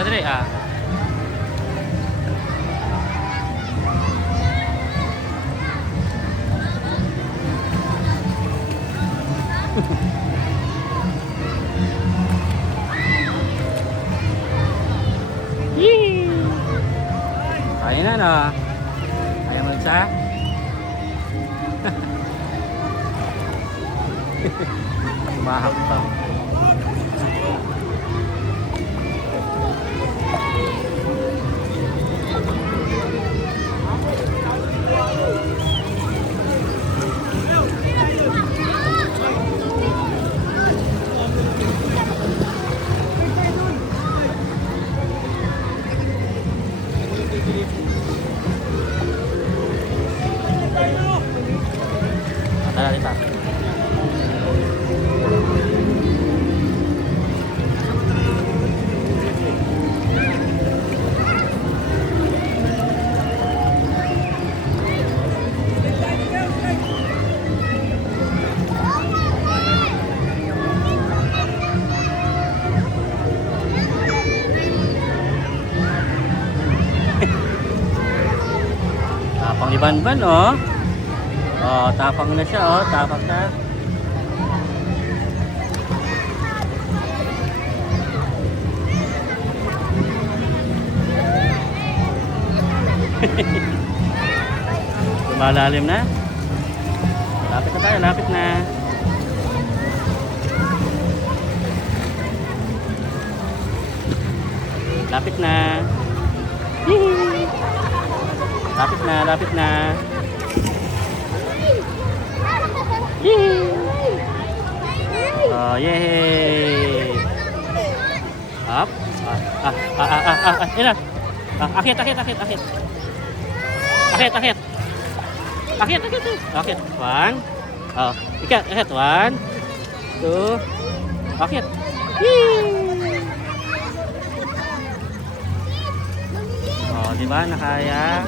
Ano dire ah. Yee! Kaya na no. Kaya mo isa. Mahal pa. Tara dito. Tapang ni Banban oh. Oh, tapang na siya oh, tapang na. Lumalalim na. Lapit na tayo, lapit na. Lapit na. Yee! Lapit na, lapit na. Yee! Oh, yay! Up. Ilan? Akit. Akit. One. Oh, ikat. One. Two. Akit. Yee! Oh, di ba? Nakaya.